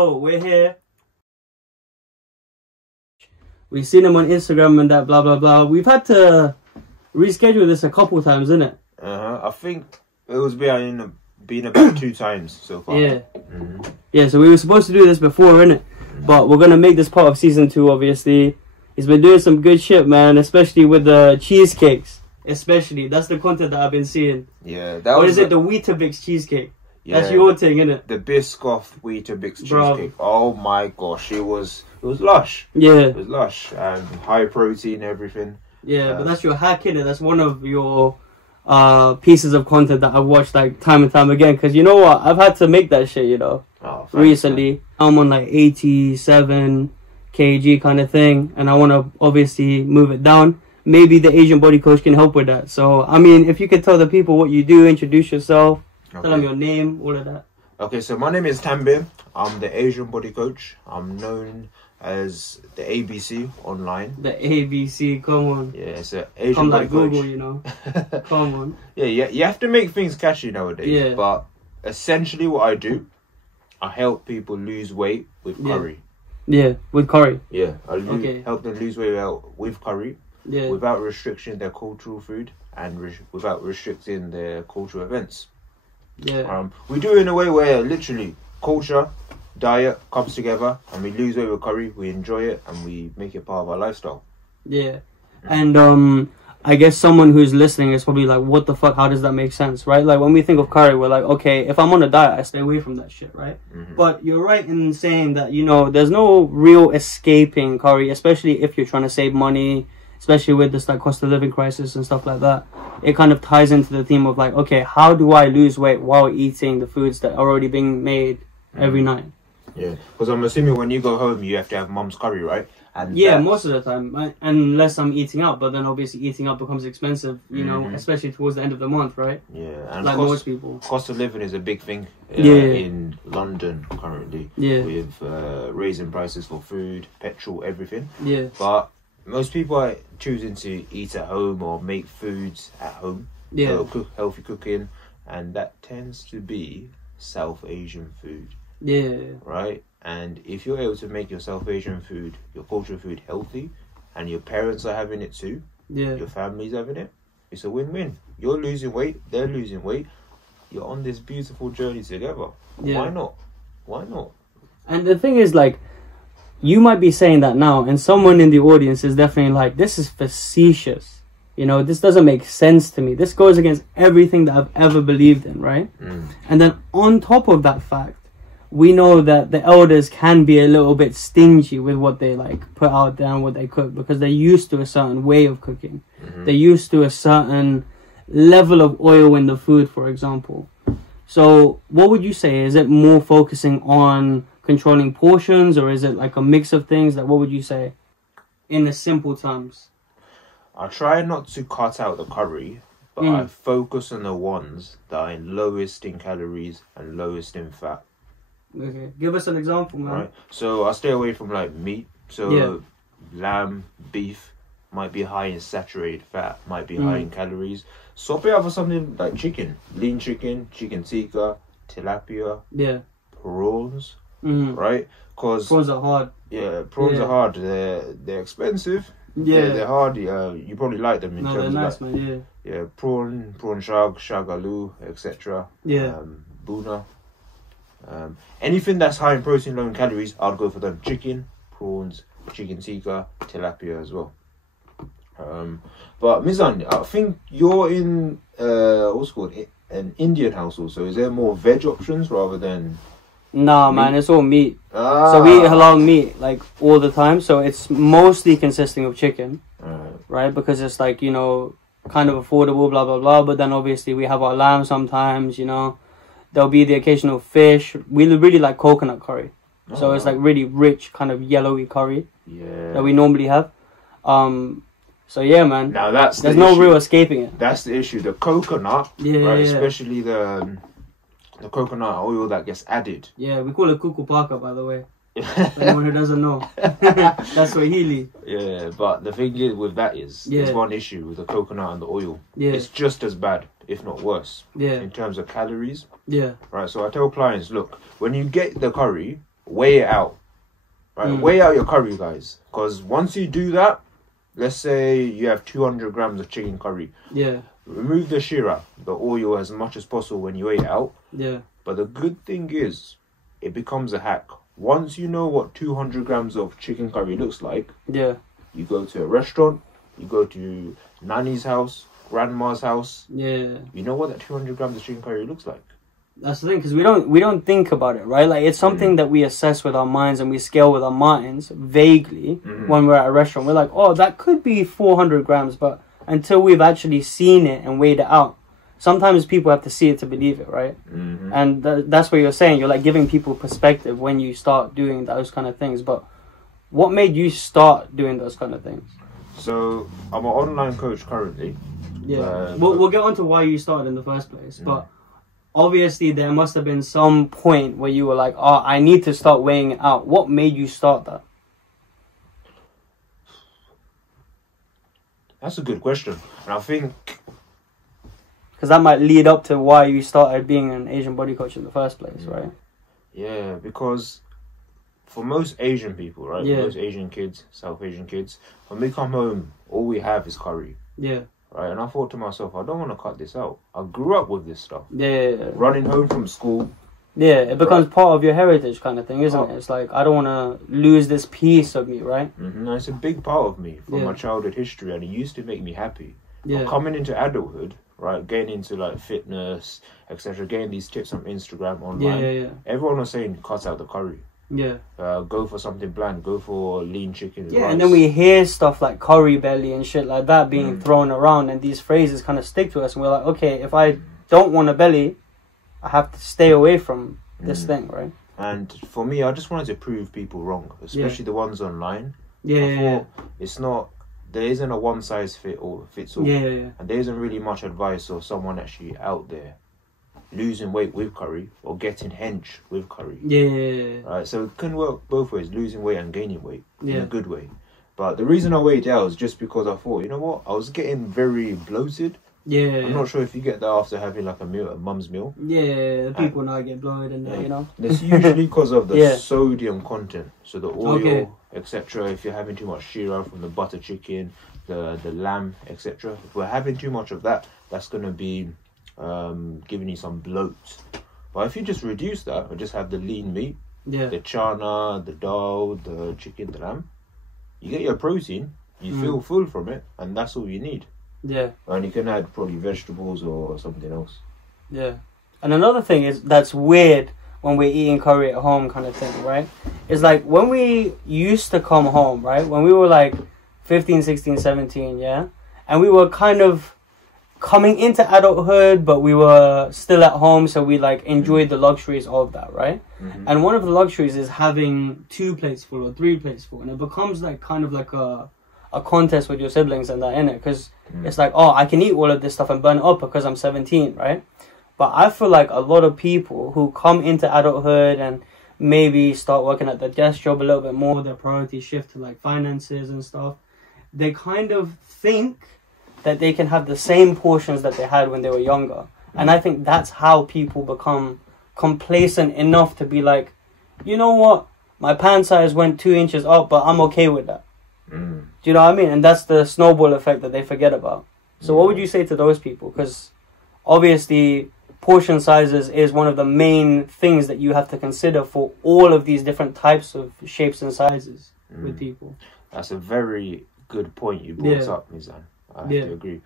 Yo, we're here. We've seen him on Instagram and that blah blah blah. We've had to reschedule this a couple times, isn't it? I think it was been about 2 times so far. Yeah. Yeah, so we were supposed to do this before, innit? But we're gonna make this part of season 2, obviously. He's been doing some good shit, man, especially with the cheesecakes. Especially, that's the content that I've been seeing. Yeah, that was it. The Weetabix cheesecake. Yeah, that's your thing, innit? The Biscoff Weetabix cheesecake. Oh my gosh, it was lush. Yeah, it was lush and high protein, everything. Yeah, but that's your hack, innit? That's one of your pieces of content that I've watched like time and time again. Because you know what, I've had to make that shit, you know. Recently, man. I'm on like 87 kg kind of thing, and I want to obviously move it down. Maybe the Asian body coach can help with that. So I mean, if you could tell the people what you do, introduce yourself. Okay. Tell them your name, all of that. Okay, so my name is Tambir. I'm the Asian body coach. I'm known as the ABC online. The ABC, come on. Yeah, it's an Asian body coach. Google, you know. Come on. Yeah, you have to make things catchy nowadays. Yeah. But essentially what I do, I help people lose weight with curry. Yeah, with curry. Yeah, I help them lose weight with curry. Yeah. Without restricting their cultural food and without restricting their cultural events. Yeah. We do it in a way where literally culture, diet comes together, and we lose weight with curry. We enjoy it, and we make it part of our lifestyle. Yeah, and I guess someone who's listening is probably like, "What the fuck? How does that make sense?" Right? Like when we think of curry, we're like, "Okay, if I'm on a diet, I stay away from that shit." Right? But you're right in saying that there's no real escaping curry, especially if you're trying to save money. Especially with this like cost of living crisis and stuff like that, it kind of ties into the theme of like, okay, how do I lose weight while eating the foods that are already being made every night? Yeah, because I'm assuming when you go home, you have to have mum's curry, right? And yeah, most of the time, unless I'm eating out. But then obviously eating out becomes expensive, you know, especially towards the end of the month, right? Yeah, and like most people, cost of living is a big thing in London currently. Yeah, with raising prices for food, petrol, everything. Yeah, but most people are choosing to eat at home or make foods at home. Yeah. So healthy cooking, and that tends to be South Asian food. Yeah. Right? And if you're able to make your South Asian food, your cultural food healthy, and your parents are having it too, your family's having it, it's a win-win. You're losing weight, they're losing weight, you're on this beautiful journey together. Yeah. Why not? Why not? And the thing is, like, you might be saying that now, and someone in the audience is definitely like, this is facetious. You know, this doesn't make sense to me. This goes against everything that I've ever believed in, right? And then on top of that fact, we know that the elders can be a little bit stingy with what they like put out there and what they cook, because they're used to a certain way of cooking. They're used to a certain level of oil in the food, for example. So what would you say? Is it more focusing on controlling portions, or is it like a mix of things? Like, what would you say in the simple terms? I try not to cut out the curry, but I focus on the ones that are lowest in calories and lowest in fat. Okay, give us an example, man. Right. So I stay away from like meat. So lamb, beef might be high in saturated fat, might be high in calories. Swap it out for something like chicken, lean chicken, chicken tikka, tilapia, prawns. Right? Because prawns are hard. Yeah, prawns are hard. They're expensive. Yeah, they're hard. You probably like them in terms of nice, man. Yeah, prawn shag, shagalu, etc. Yeah, buna. Anything that's high in protein, low in calories, I'd go for them. Chicken, prawns, chicken tikka, tilapia as well. But Mizan, I think you're in what's called an Indian household. So is there more veg options rather than? Nah, man, it's all meat. So we eat halal meat like all the time. So it's mostly consisting of chicken, right? Because it's like, you know, kind of affordable, blah blah blah. But then obviously we have our lamb sometimes. You know, there'll be the occasional fish. We really like coconut curry. So it's like really rich, kind of yellowy curry that we normally have. So yeah, man. Now there's no real escaping it. That's the issue. The coconut, right? Especially the coconut oil that gets added. Yeah, we call it kukupaka, by the way. For anyone who doesn't know. That's Swahili. Yeah, but the thing is with that is, there's one issue with the coconut and the oil. Yeah. It's just as bad, if not worse, in terms of calories. Yeah. Right, so I tell clients, look, when you get the curry, weigh it out. Right, weigh out your curry, guys. Because once you do that, let's say you have 200 grams of chicken curry. Yeah. Remove the shira, the oil, as much as possible when you weigh it out. Yeah. But the good thing is, it becomes a hack. Once you know what 200 grams of chicken curry looks like, yeah, you go to a restaurant, you go to nanny's house, grandma's house. Yeah. You know what that 200 grams of chicken curry looks like. That's the thing, because we don't think about it, right? Like, it's something that we assess with our minds and we scale with our minds vaguely when we're at a restaurant. We're like, oh, that could be 400 grams, but until we've actually seen it and weighed it out, sometimes people have to see it to believe it, right? And that's what you're saying. You're like giving people perspective when you start doing those kind of things. But what made you start doing those kind of things? So I'm an online coach currently. Yeah, we'll get on to why you started in the first place, but obviously there must have been some point where you were like, oh, I need to start weighing it out. What made you start that? That's a good question. And I think, because that might lead up to why you started being an Asian body coach in the first place, right? Yeah, because for most Asian people, right? Yeah. Most Asian kids, South Asian kids, when we come home, all we have is curry. Yeah. Right, and I thought to myself, I don't want to cut this out. I grew up with this stuff. Yeah. Running home from school. Yeah, it becomes part of your heritage kind of thing, isn't it? It's like, I don't want to lose this piece of me, right? It's a big part of me from my childhood history, and it used to make me happy. But coming into adulthood, right, getting into like fitness, etc., getting these tips on Instagram, online, everyone was saying, cut out the curry. Yeah. Go for something bland. Go for lean chicken. Yeah, rice. and then we hear stuff like curry belly and shit like that being thrown around, and these phrases kind of stick to us, and we're like, okay, if I don't want a belly, I have to stay away from this thing, right? And for me, I just wanted to prove people wrong, especially the ones online. Yeah. It's not. There isn't a one size fits all. Yeah. And there isn't really much advice or someone actually out there losing weight with curry or getting hench with curry. Yeah. Right, so it can work both ways, losing weight and gaining weight in a good way. But the reason I weighed out was just because I thought, you know what, I was getting very bloated. Yeah. I'm not sure if you get that after having like a mum's meal. Yeah, people now get bloated and you know. It's usually because of the sodium content. So the oil, etc. If you're having too much shira from the butter chicken, the lamb, etc. If we're having too much of that, that's going to be giving you some bloat. But if you just reduce that or just have the lean meat, the chana, the dal, the chicken, the lamb, you get your protein, you feel full from it, and that's all you need. Yeah. And you can add probably vegetables or something else. Yeah. And another thing is that's weird when we're eating curry at home kind of thing, right? It's like when we used to come home, right? When we were like 15, 16, 17, yeah? And we were kind of coming into adulthood, but we were still at home, so we like enjoyed the luxuries of that, right? And one of the luxuries is having 2 plates full or 3 plates full, and it becomes like kind of like a contest with your siblings and that, innit? Because it's like, oh, I can eat all of this stuff and burn it up because I'm 17, right? But I feel like a lot of people who come into adulthood and maybe start working at the desk job a little bit more, their priorities shift to like finances and stuff, they kind of think that they can have the same portions that they had when they were younger. And I think that's how people become complacent enough to be like, you know what, my pant size went 2 inches up, but I'm okay with that. Do you know what I mean? And that's the snowball effect that they forget about. So what would you say to those people? Because obviously portion sizes is one of the main things that you have to consider for all of these different types of shapes and sizes with people. That's a very good point you brought up, Mizan. I have to agree.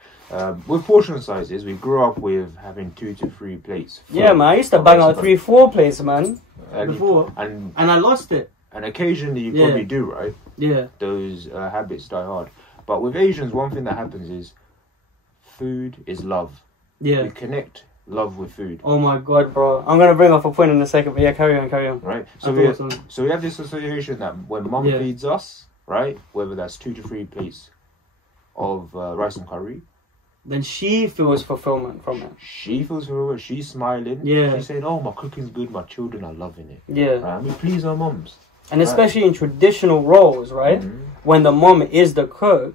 With portion sizes, we grew up with having 2 to 3 plates. Yeah, man. I used to bang out 3-4 plates, man. Before. And I lost it. And occasionally you probably do, right? Yeah. Those habits die hard. But with Asians, one thing that happens is food is love. Yeah. We connect love with food. Oh my god, bro. I'm going to bring off a point in a second, but yeah, carry on. Right? So we have this association that when mum feeds us, right, whether that's 2 to 3 plates of rice and curry, then she feels fulfillment from it. She feels fulfillment. She's smiling. Yeah. She's saying, oh, my cooking's good. My children are loving it. Yeah. Right? We please our mums. And especially in traditional roles, right? When the mom is the cook,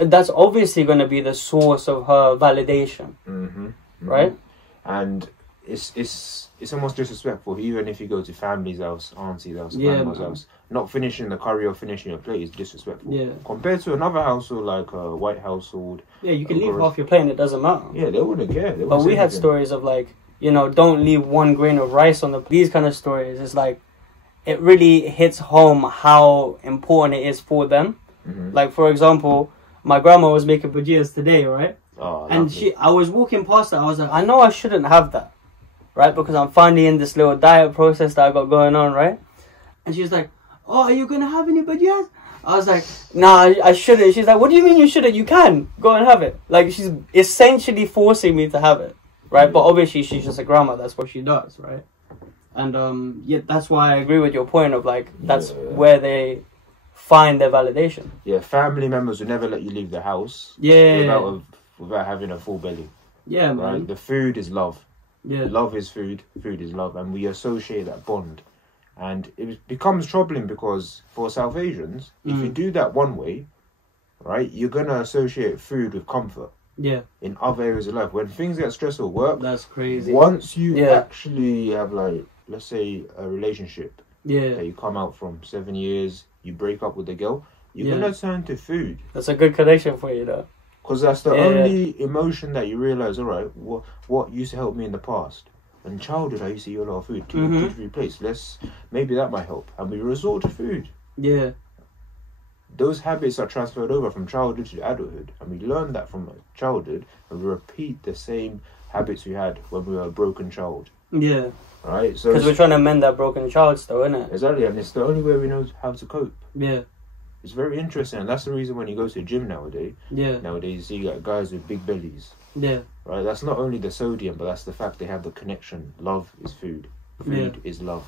that's obviously going to be the source of her validation. Right? And it's almost disrespectful, even if you go to family's house, auntie's house, grandma's house. Not finishing the curry or finishing your plate is disrespectful. Yeah. Compared to another household, like a white household. Yeah, you can leave half your plate and it doesn't matter. Yeah, they wouldn't care. But we had stories of like, you know, don't leave one grain of rice on the... These kind of stories, it's like, it really hits home how important it is for them. Mm-hmm. Like, for example, my grandma was making bhajias today, right? Oh, and I was walking past her, I was like, I know I shouldn't have that, right? Because I'm finally in this little diet process that I got going on, right? And she was like, oh, are you going to have any bhajias? I was like, nah, I shouldn't. She's like, what do you mean you shouldn't? You can. Go and have it. Like, she's essentially forcing me to have it, right? But obviously, she's just a grandma. That's what she does, right? And, yeah, that's why I agree with your point of, like, that's where they find their validation. Yeah, family members will never let you leave the house without having a full belly. Yeah, man. Right? The food is love. Yeah. Love is food. Food is love. And we associate that bond. And it becomes troubling because for South Asians, if you do that one way, right, you're going to associate food with comfort. Yeah. In other areas of life. When things get stressful at work, that's crazy. Once you actually have, like, let's say a relationship that you come out from 7 years, you break up with the girl, you're going to turn to food. That's a good connection for you, though. Because that's the only emotion that you realise, all right, what used to help me in the past? In childhood, I used to eat a lot of food, 2 to 3 plates. Maybe that might help. And we resort to food. Yeah. Those habits are transferred over from childhood to adulthood. And we learn that from childhood. And we repeat the same habits we had when we were a broken child. Yeah. Right? So because we're trying to mend that broken child still, isn't it? Exactly. And it's the only way we know how to cope. Yeah. It's very interesting. And that's the reason when you go to the gym nowadays, you see guys with big bellies. Yeah. Right? That's not only the sodium, but that's the fact they have the connection. Love is food. Food is love.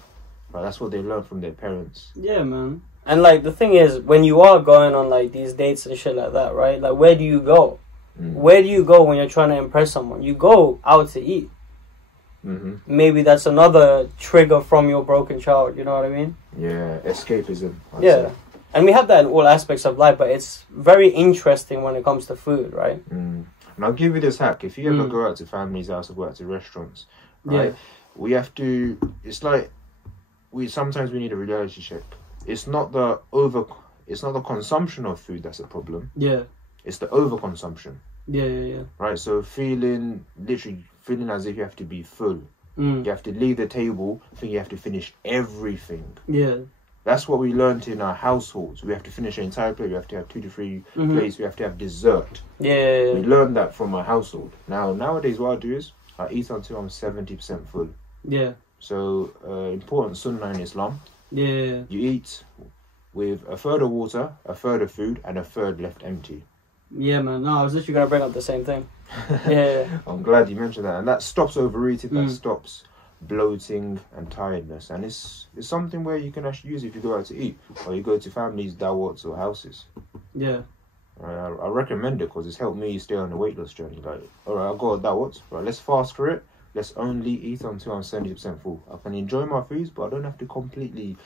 Right? That's what they learn from their parents. Yeah, man. And, like, the thing is, when you are going on, like, these dates and shit like that, right? Like, where do you go? Where do you go when you're trying to impress someone? You go out to eat. Mm-hmm. Maybe that's another trigger from your broken child, you know what I mean? Yeah, escapism. I'd say. And we have that in all aspects of life, but it's very interesting when it comes to food, right? And I'll give you this hack. If you ever go out to family's house or go out to restaurants, right, we have to, it's like, sometimes we need a relationship. It's not the consumption of food that's a problem. Yeah. It's the overconsumption. Yeah. Right, so literally feeling as if you have to be full. You have to leave the table, think you have to finish everything. Yeah. That's what we learned in our households. We have to finish an entire plate. We have to have 2 to 3 plates. We have to have dessert. Yeah. We learned that from my household. Nowadays, what I do is I eat until I'm 70% full. Yeah. So, important sunnah in Islam. Yeah. You eat with a third of water, a third of food, and a third left empty. Yeah, man. No, I was literally going to bring up the same thing. Yeah. I'm glad you mentioned that. And that stops overeating. That stops bloating and tiredness. And it's something where you can actually use if you go out to eat. Or you go to families, dawats, or houses. Yeah. I recommend it because it's helped me stay on the weight loss journey. Like, alright, I'll go with dawats. Right, let's fast for it. Let's only eat until I'm 70% full. I can enjoy my foods, but I don't have to completely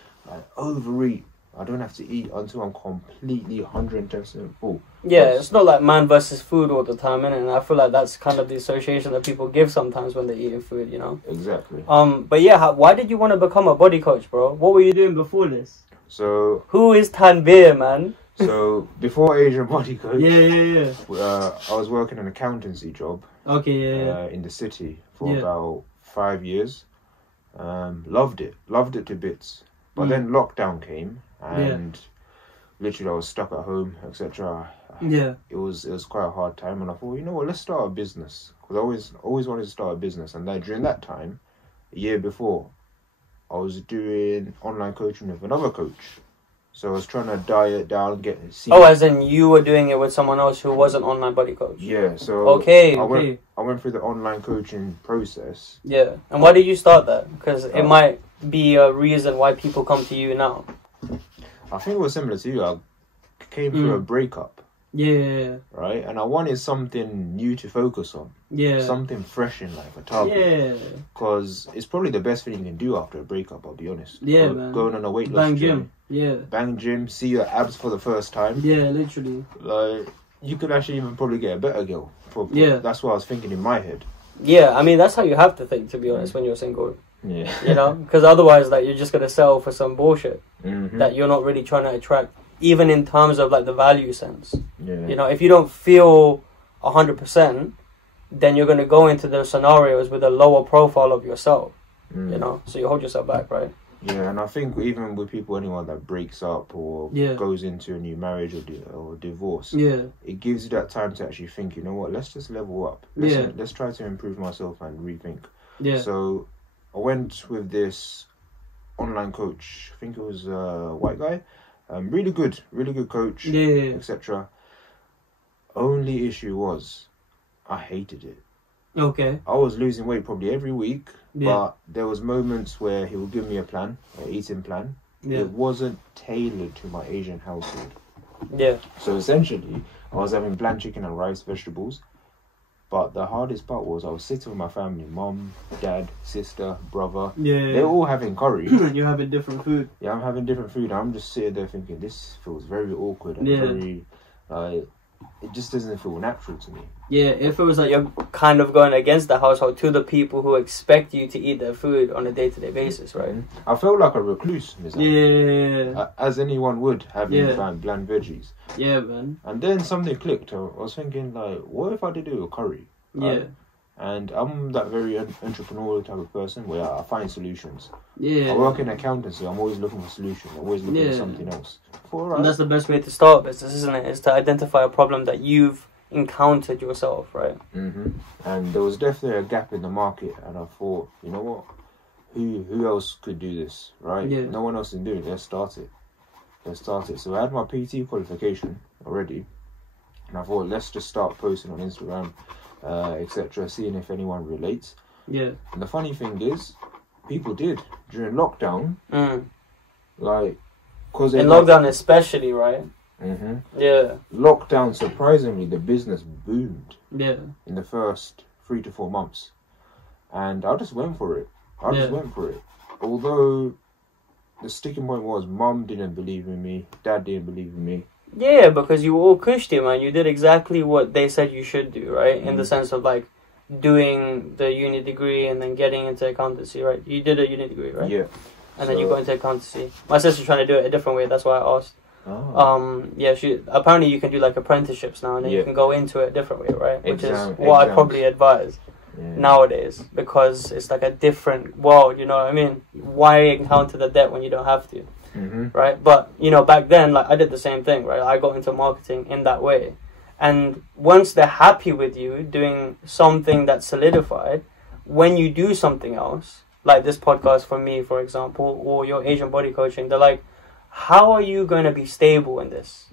overeat. I don't have to eat until I'm completely 110% full. Yeah, it's not like man versus food all the time, innit? And I feel like that's kind of the association that people give sometimes when they're eating food, you know? Exactly. But yeah, why did you want to become a body coach, bro? What were you doing before this? So... Who is Tanveer, man? So, before Asian Body Coach... Yeah. I was working an accountancy job. Okay, in the city for about 5 years. Loved it to bits. But then lockdown came and literally I was stuck at home, etc. Yeah, it was quite a hard time, and I thought, you know what, let's start a business, because I always wanted to start a business. And then during that time, a year before, I was doing online coaching with another coach. So I was trying to diet down, as in you were doing it with someone else who was an online body coach? Yeah, so I went through the online coaching process. Yeah, and why did you start that? Because it might be a reason why people come to you now. I think it was similar to you. I came through a breakup. Yeah. Right? And I wanted something new to focus on. Yeah. Something fresh in life, a target. Yeah. Because it's probably the best thing you can do after a breakup, I'll be honest. Yeah, man. Going on a weight loss journey. Yeah. Bang gym, see your abs for the first time. Yeah, literally. Like, you could actually even probably get a better girl. That's what I was thinking in my head. Yeah, I mean, that's how you have to think, to be honest, when you're single. Yeah. You know, because otherwise, like, you're just gonna settle for some bullshit Mm-hmm. that you're not really trying to attract, even in terms of like the value sense. Yeah. You know, if you don't feel 100%, then you're gonna go into those scenarios with a lower profile of yourself. You know, so you hold yourself back, right? Yeah, and I think even with people, anyone that breaks up or goes into a new marriage or divorce, it gives you that time to actually think, you know what, let's just level up. Let's try to improve myself and rethink. Yeah. So I went with this online coach. I think it was a white guy. Really good coach, etc. Only issue was I hated it. Okay. I was losing weight probably every week, but there was moments where he would give me a plan, an eating plan. It wasn't tailored to my Asian household. Yeah. So essentially, I was having bland chicken and rice, vegetables. But the hardest part was I was sitting with my family, mum, dad, sister, brother. Yeah. They're all having curry. You're having different food. Yeah, I'm having different food. I'm just sitting there thinking, this feels very awkward and very, it just doesn't feel natural to me. Yeah, if it was like you're kind of going against the household to the people who expect you to eat their food on a day-to-day basis, right? I felt like a recluse, as anyone would, having bland veggies. Yeah, man. And then something clicked. I was thinking, like, what if I did do a curry? Right? And I'm that very entrepreneurial type of person where I find solutions. Yeah. I work in accountancy. I'm always looking for solutions. I'm always looking for something else. And that's the best way to start business, isn't it? Is to identify a problem that you've encountered yourself, right? Mm-hmm. And there was definitely a gap in the market, and I thought, you know what? Who else could do this, right? Yeah. No one else is doing it. Let's start it. So I had my PT qualification already, and I thought, let's just start posting on Instagram, etc., seeing if anyone relates. Yeah. And the funny thing is, people did during lockdown. Like, cause in lockdown especially, right? Mm-hmm. Yeah. Lockdown, surprisingly, the business boomed. Yeah. In the first 3 to 4 months, and I just went for it. Although the sticking point was, mum didn't believe in me, dad didn't believe in me. Yeah, because you were all cushy, man. You did exactly what they said you should do, right? In the sense of like doing the uni degree and then getting into accountancy, right? You did a uni degree, right? Yeah. And then you go into accountancy. My sister's trying to do it a different way. That's why I asked. Oh. Yeah, apparently you can do like apprenticeships now, and then you can go into it a different way, right? Which is what I'd probably advise nowadays, because it's like a different world, you know what I mean? Why encounter the debt when you don't have to? Right? But, you know, back then, like, I did the same thing, right? I got into marketing in that way. And once they're happy with you doing something that's solidified, when you do something else, like this podcast for me, for example, or your Asian body coaching, they're like, how are you going to be stable in this?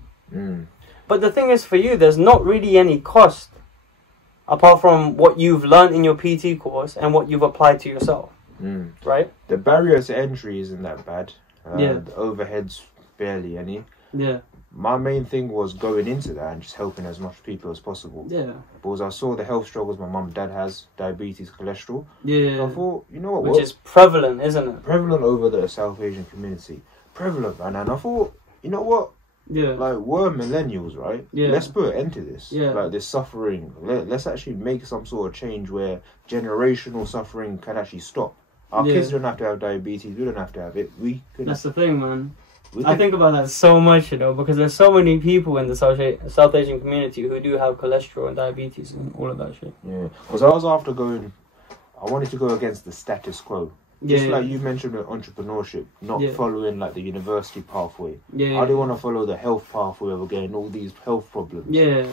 But the thing is, for you, there's not really any cost apart from what you've learned in your PT course and what you've applied to yourself. Right? The barrier to entry isn't that bad. The overheads barely any. Yeah. My main thing was going into that and just helping as much people as possible. Yeah. Because I saw the health struggles my mum and dad has, diabetes, cholesterol. Yeah. So I thought, you know what? Which is prevalent, isn't it? Prevalent over the South Asian community. Prevalent. And I thought, you know what? Yeah. Like, we're millennials, right? Yeah. Let's put an end to this. Yeah. Like, this suffering. Let's actually make some sort of change where generational suffering can actually stop. Our kids don't have to have diabetes. We don't have to have it. That's the thing, man. I think about that so much, you know, because there's so many people in the South Asian community who do have cholesterol and diabetes and all of that shit. Yeah. Because I wanted to go against the status quo. Just like you mentioned with entrepreneurship, not following like the university pathway. I didn't want to follow the health pathway of getting all these health problems. Yeah.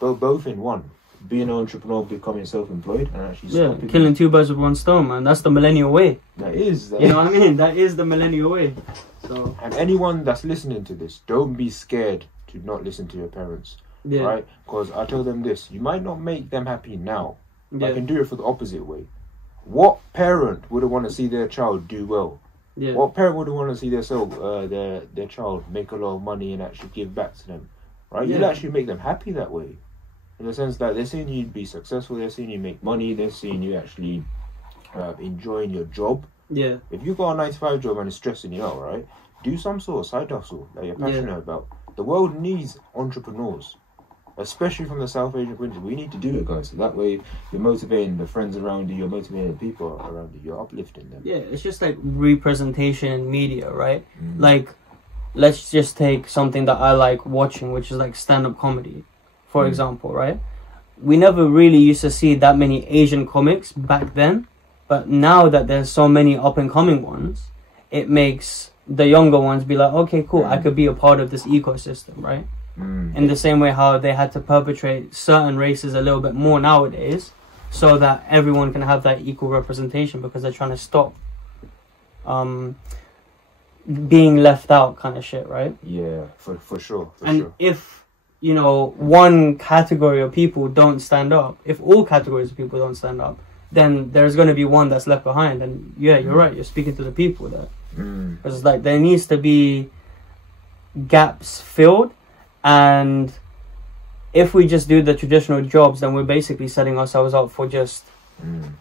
Both in one. Being an entrepreneur, becoming self-employed, and actually killing two birds with one stone, man. That's the millennial way. That is. You know what I mean? That is the millennial way. So. And anyone that's listening to this, don't be scared to not listen to your parents. Yeah. Right? Because I tell them this: you might not make them happy now, but I can do it for the opposite way. What parent wouldn't want to see their child do well? Yeah. What parent wouldn't want to see their child make a lot of money and actually give back to them? Right? You'll actually make them happy that way. In the sense that they're seeing you be successful, they're seeing you make money, they're seeing you actually enjoying your job. Yeah. If you've got a 9-to-5 job and it's stressing you out, right? Do some sort of side hustle that you're passionate about. The world needs entrepreneurs. especially from the South Asian community. We need to do it, guys. So that way, you're motivating the friends around you. You're motivating the people around you. You're uplifting them. Yeah, it's just like representation in media, right? Like, let's just take something that I like watching, which is like stand-up comedy, for example, right? We never really used to see that many Asian comics back then, but now that there's so many up-and-coming ones, it makes the younger ones be like, okay, cool, I could be a part of this ecosystem, right? In the same way how they had to perpetrate certain races a little bit more nowadays, so that everyone can have that equal representation, because they're trying to stop being left out kind of shit, right? Yeah, for sure. And if, you know, one category of people don't stand up, if all categories of people don't stand up, then there's going to be one that's left behind. And yeah, you're right, you're speaking to the people there. It's like there needs to be gaps filled, and if we just do the traditional jobs, then we're basically setting ourselves up for just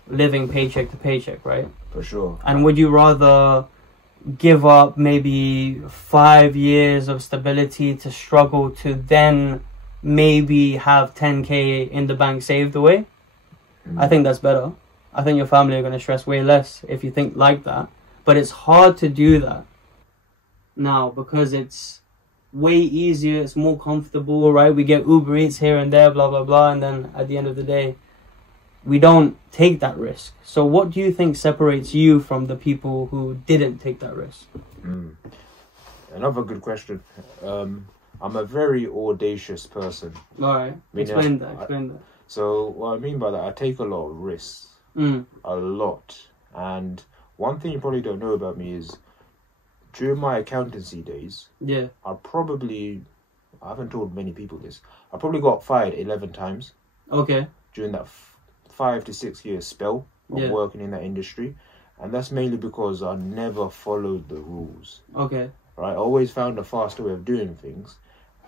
living paycheck to paycheck, right? For sure. And would you rather give up maybe 5 years of stability to struggle to then maybe have 10k in the bank saved away? I think that's better. I think your family are going to stress way less if you think like that. But it's hard to do that now because it's way easier, it's more comfortable, right? We get Uber Eats here and there, blah, blah, blah. And then at the end of the day, we don't take that risk. So what do you think separates you from the people who didn't take that risk? Another good question. I'm a very audacious person. All right. Explain that. So what I mean by that, I take a lot of risks. A lot. And one thing you probably don't know about me is during my accountancy days, I haven't told many people this, I probably got fired 11 times. Okay. During that 5 to 6 year spell of working in that industry. And that's mainly because I never followed the rules. Okay. Right? I always found a faster way of doing things.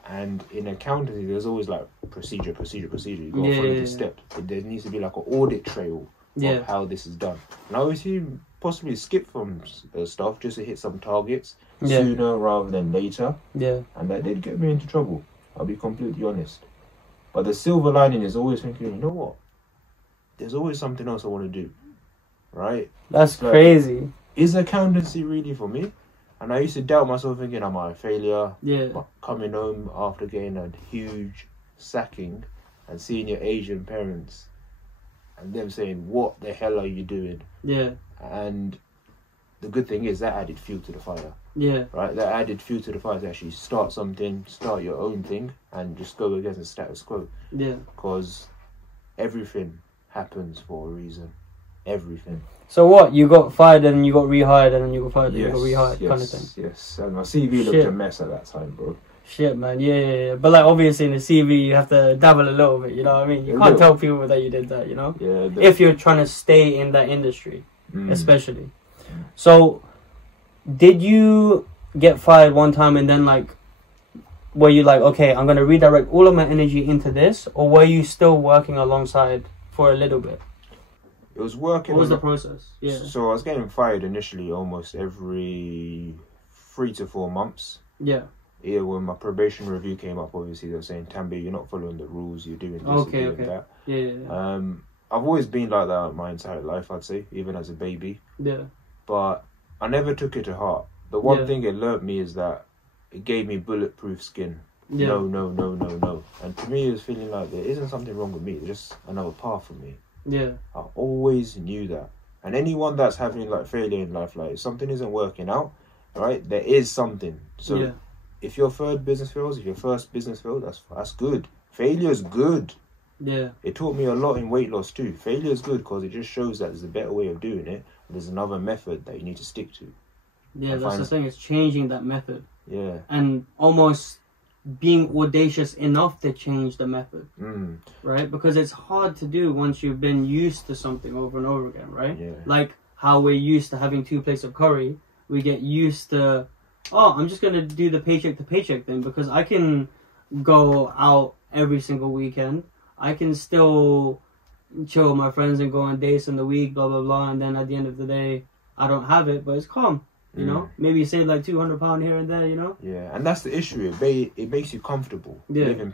And in accountancy, there's always like procedure. You got to follow the steps. But there needs to be like an audit trail of how this is done. And I always possibly skip from stuff just to hit some targets sooner rather than later. Yeah. And that did get me into trouble. I'll be completely honest. But the silver lining is always thinking, you know what? There's always something else I want to do. Right? That's crazy. Is accountancy really for me? And I used to doubt myself thinking, am I a failure? Yeah. But coming home after getting a huge sacking and seeing your Asian parents and them saying, what the hell are you doing? Yeah. And the good thing is that added fuel to the fire. Yeah. Right? That added fuel to the fire to actually start something, start your own thing and just go against the status quo. Yeah. Because everything happens for a reason. Everything. So what? You got fired and you got rehired and then you got fired and you got rehired kind of thing? Yes. And my CV looked a mess at that time, bro. Shit, man. Yeah. But like obviously in the CV you have to dabble a little bit, you know what I mean? You can't tell people that you did that, you know? Yeah. If you're trying to stay in that industry, especially. So did you get fired one time and then like, were you like, okay, I'm going to redirect all of my energy into this? Or were you still working alongside for a little bit? It was working. What was the process? Yeah. So I was getting fired initially almost every 3 to 4 months. Yeah. Yeah, when my probation review came up, obviously they were saying, Tambi, you're not following the rules, you're doing this, you're doing that. Yeah. I've always been like that my entire life, I'd say, even as a baby. Yeah. But I never took it to heart. The one thing it learnt me is that it gave me bulletproof skin. Yeah. No. And to me, it was feeling like there isn't something wrong with me. There's just another path for me. Yeah. I always knew that. And anyone that's having like failure in life, like if something isn't working out, right, there is something. So if your third business fails, if your first business fails, that's good. Failure is good. Yeah. It taught me a lot in weight loss too. Failure is good because it just shows that there's a better way of doing it. There's another method that you need to stick to. Yeah, that's the thing. It's changing that method. Yeah. And almost being audacious enough to change the method. Right? Because it's hard to do once you've been used to something over and over again, right? Yeah. Like how we're used to having 2 plates of curry. We get used to, I'm just going to do the paycheck to paycheck thing because I can go out every single weekend. I can still chill with my friends and go on dates in the week, blah, blah, blah. And then at the end of the day, I don't have it, but it's calm. You know, maybe you save like £200 here and there, you know? Yeah, and that's the issue. It makes you comfortable living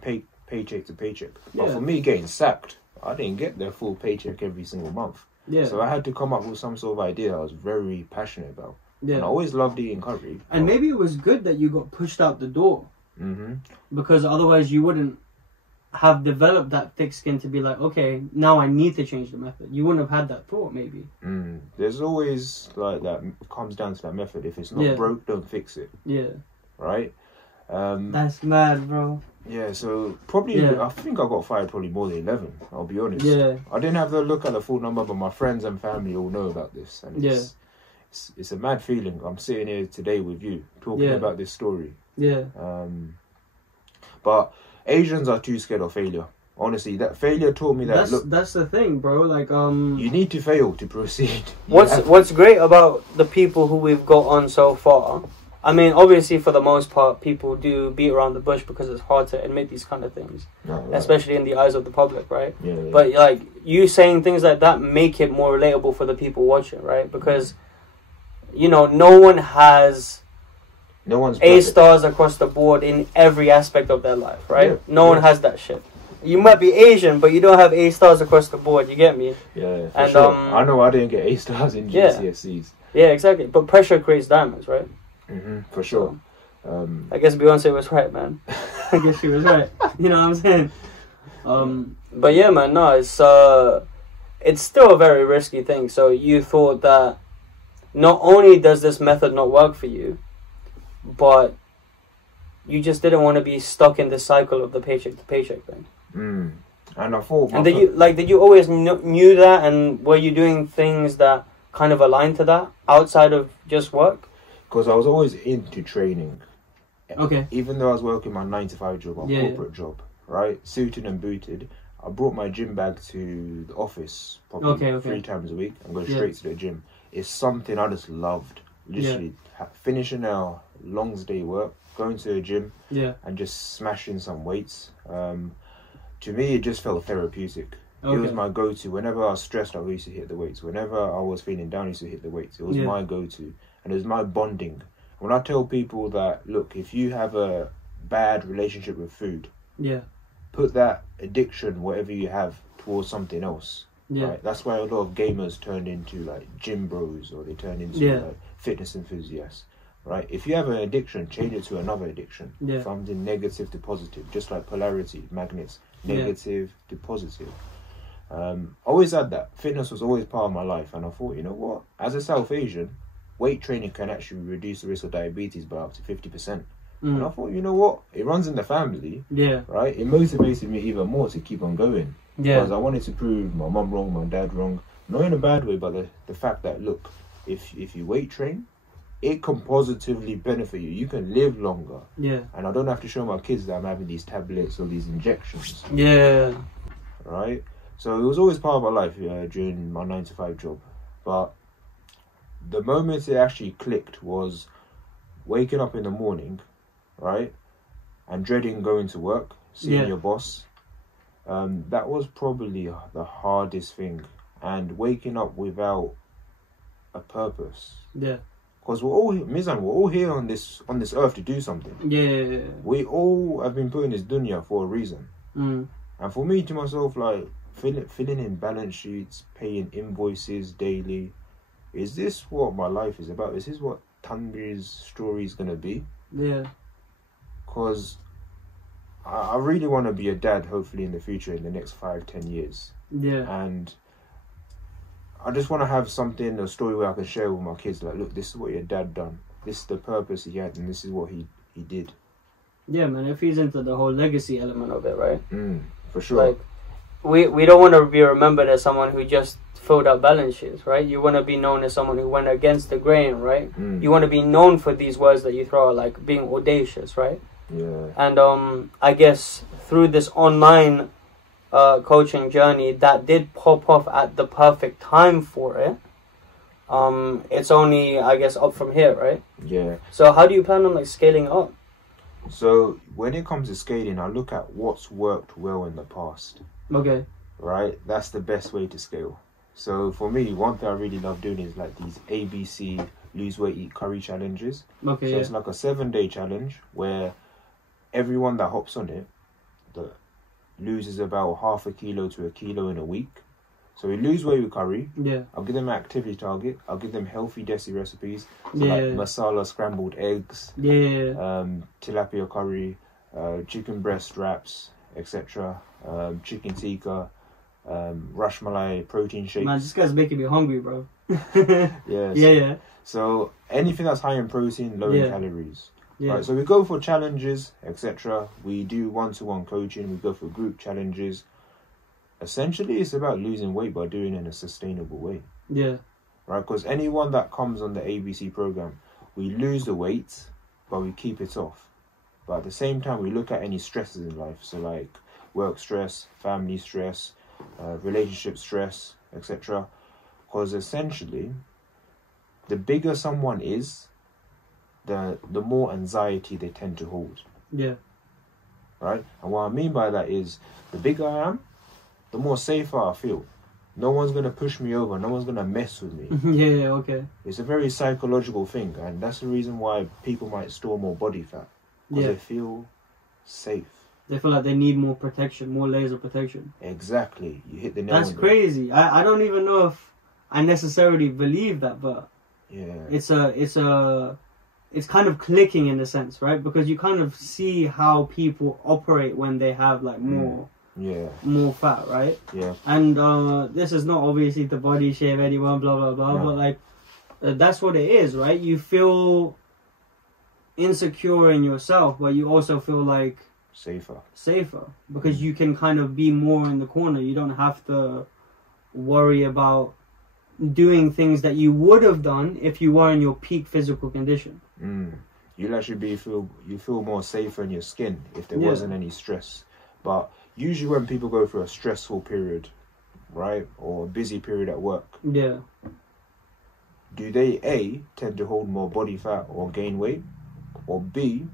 paycheck to paycheck. But for me, getting sacked, I didn't get their full paycheck every single month. Yeah. So I had to come up with some sort of idea I was very passionate about. Yeah. And I always loved eating curry. And maybe it was good that you got pushed out the door. Mm-hmm. Because otherwise you wouldn't have developed that thick skin to be like, okay, now I need to change the method. You wouldn't have had that thought, maybe. There's always like that. It comes down to that method. If it's not broke, don't fix it. Yeah. Right? That's mad, bro. Yeah, so probably, I think I got fired probably more than 11, I'll be honest. Yeah. I didn't have to look at the full number, but my friends and family all know about this. And it's a mad feeling. I'm sitting here today with you, talking about this story. Yeah. But Asians are too scared of failure. Honestly, that failure taught me that. That's the thing, bro. Like, you need to fail to proceed. What's great about the people who we've got on so far, I mean, obviously, for the most part, people do beat around the bush because it's hard to admit these kind of things, especially in the eyes of the public, right? Yeah. But, like, you saying things like that make it more relatable for the people watching, right? Because, you know, no one's A stars across the board in every aspect of their life, right? Yeah. No one has that shit. You might be Asian, but you don't have A stars across the board, you get me? Yeah, for sure. I know I didn't get A stars in GCSEs. Yeah, exactly. But pressure creates diamonds, right? For sure. I guess Beyonce was right, man. I guess she was right. You know what I'm saying? But yeah, man, no, it's still a very risky thing. So you thought that not only does this method not work for you, but you just didn't want to be stuck in the cycle of the paycheck to paycheck thing. And I thought... And did you always knew that, and were you doing things that kind of aligned to that outside of just work? Because I was always into training. Okay. Even though I was working my 9-to-5 job, my corporate job, right? Suited and booted. I brought my gym bag to the office probably 3 times a week and go straight to the gym. It's something I just loved. Literally finishing a long day work, going to the gym and just smashing some weights. To me, it just felt therapeutic. Okay. It was my go-to. Whenever I was stressed, I used to hit the weights. Whenever I was feeling down, I used to hit the weights. It was my go-to. And it was my bonding. When I tell people that, look, if you have a bad relationship with food, put that addiction, whatever you have, towards something else. Right? That's why a lot of gamers turn into like gym bros, or they turn into like fitness enthusiasts. Right? If you have an addiction, change it to another addiction. Something negative to positive, just like polarity, magnets, negative to positive. Always had that. Fitness was always part of my life, and I thought, you know what? As a South Asian, weight training can actually reduce the risk of diabetes by up to 50%. And I thought, you know what? It runs in the family. Yeah. Right? It motivated me even more to keep on going. Yeah. Because I wanted to prove my mum wrong, my dad wrong. Not in a bad way, but the fact that, look, if you weight train, it can positively benefit you. You can live longer. Yeah. And I don't have to show my kids that I'm having these tablets or these injections. Yeah. Right? So it was always part of my life during my 9-to-5 job. But the moment it actually clicked was waking up in the morning, right? And dreading going to work, seeing your boss. That was probably the hardest thing. And waking up without a purpose. Yeah. Because we're all here on this earth to do something. Yeah. We all have been put in this dunya for a reason. And for me, to myself, like, filling in balance sheets, paying invoices daily, is this what my life is about? Is this what Tanvir's story is going to be? Yeah. Because I really want to be a dad, hopefully, in the future, in the next 5-10 years. Yeah. And I just want to have a story where I can share with my kids, like, look, this is what your dad done. This is the purpose he had, and this is what he did. Yeah, man, it feeds into the whole legacy element of it, right? For sure. Like, we don't want to be remembered as someone who just filled out balance sheets, right? You want to be known as someone who went against the grain, right? You want to be known for these words that you throw out, like being audacious, right? Yeah. And I guess through this online coaching journey that did pop off at the perfect time for it, it's only, I guess, up from here, right? Yeah. So how do you plan on like scaling up? So when it comes to scaling, I look at what's worked well in the past. Okay. Right? That's the best way to scale. So for me, one thing I really love doing is like these ABC lose weight, eat curry challenges. Okay. So it's like a 7-day challenge where everyone that hops on it, loses about half a kilo to a kilo in a week. So we lose weight with curry. Yeah. I'll give them an activity target. I'll give them healthy desi recipes. So like masala scrambled eggs. Yeah. Tilapia curry, chicken breast wraps, etc. Chicken tikka, rush malai protein shakes. Man, this guy's making me hungry, bro. Yes. Yeah. So anything that's high in protein, low in calories. Yeah. Right, so we go for challenges, etc. We do one-to-one coaching. We go for group challenges. Essentially, it's about losing weight by doing it in a sustainable way. Yeah. Right, because anyone that comes on the ABC program, we lose the weight, but we keep it off. But at the same time, we look at any stresses in life. So like work stress, family stress, relationship stress, etc. Because essentially, the bigger someone is, the more anxiety they tend to hold. Yeah. Right? And what I mean by that is, the bigger I am, the more safer I feel. No one's going to push me over. No one's going to mess with me. Yeah, okay. It's a very psychological thing. And that's the reason why people might store more body fat. Because they feel safe. They feel like they need more protection, more layers of protection. Exactly. You hit the nail on That's crazy. I don't even know if I necessarily believe that, but it's kind of clicking in a sense, right? Because you kind of see how people operate when they have like more fat, right? Yeah. And this is not obviously the body shame anyone, blah blah blah, but like that's what it is, right? You feel insecure in yourself, but you also feel like safer because you can kind of be more in the corner. You don't have to worry about doing things that you would have done if you were in your peak physical condition. You'll actually feel more safer in your skin if there wasn't any stress. But usually when people go through a stressful period, right, or a busy period at work, do they A, tend to hold more body fat or gain weight, or B,